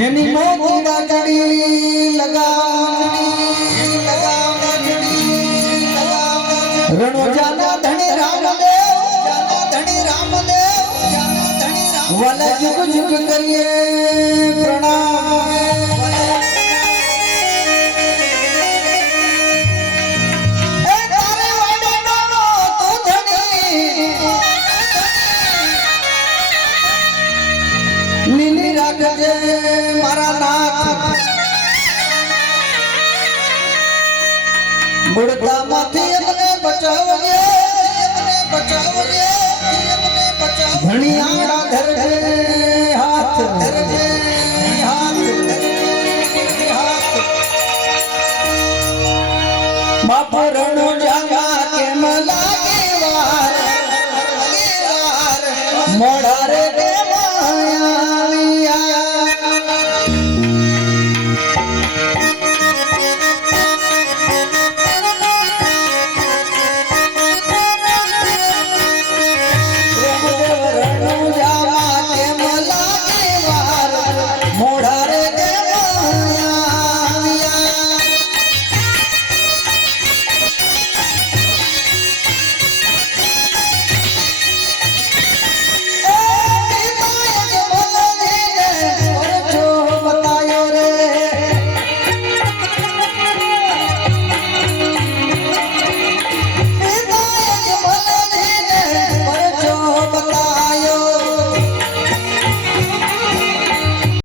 જેની મોતી દાજડી રણોજાના ધણી રામદેવ વાલા જુગ જુગ કરીએ પ્રણામ એ તારે વાડનો તું ધણી લીલી રાખજે મારા નાથ બુડતામાંથી મને બચાવજે ધણિયાળા ધરજે હાથ ધરજે હાથ બાપ રણો